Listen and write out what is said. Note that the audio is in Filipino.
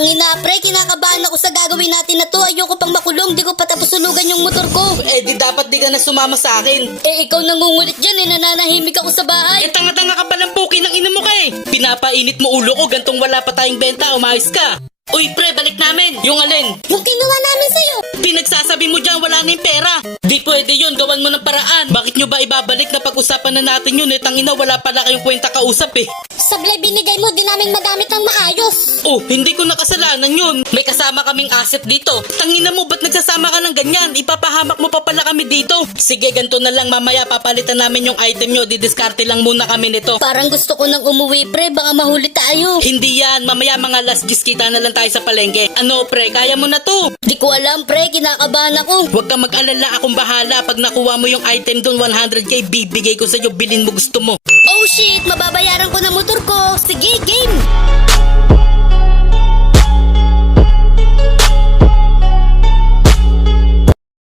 Tangina, pre, kinakabahan ako sa gagawin natin na to. Ayoko pang makulong, di ko pa tapos sulugan yung motor ko. Eh di dapat di ka na sumama sa akin. Eh, ikaw nangungulit dyan eh, nananahimik ako sa bahay. Eh tanga-tanga ka pa ng puki ng ina mo ka eh. Pinapainit mo ulo ko, gantong wala pa tayong benta, umayos ka. Uy pre, balik namin. Yung alin? Yung kinuha namin sa'yo. Pinagsasabi mo dyan, wala na yung pera. Di pwede yun, gawan mo ng paraan. Bakit nyo ba ibabalik na pag-usapan na natin yun eh? Tangina, wala pala kayong kwenta kausap eh. Sablay binigay mo, di namin magamit ng maayos. Oh, hindi ko nakasalanan yun. May kasama kaming asset dito. Tangina mo, ba't nagsasama ka ng ganyan? Ipapahamak mo pa pala kami dito. Sige, ganito na lang, mamaya papalitan namin yung item nyo. Didiskarte lang muna kami nito. Parang gusto ko nang umuwi, pre, baka mahuli tayo. Hindi yan, mamaya mga last gis kita na lang tayo sa palengke. Ano pre, kaya mo na to. Di ko alam, pre, kinakabahan ako. Huwag kang mag-alala, akong bahala. Pag nakuha mo yung item doon, 100k, bibigay ko sa'yo, bilhin mo gusto mo. Oh shit, mababayaran ko na motor ko. Sige, game!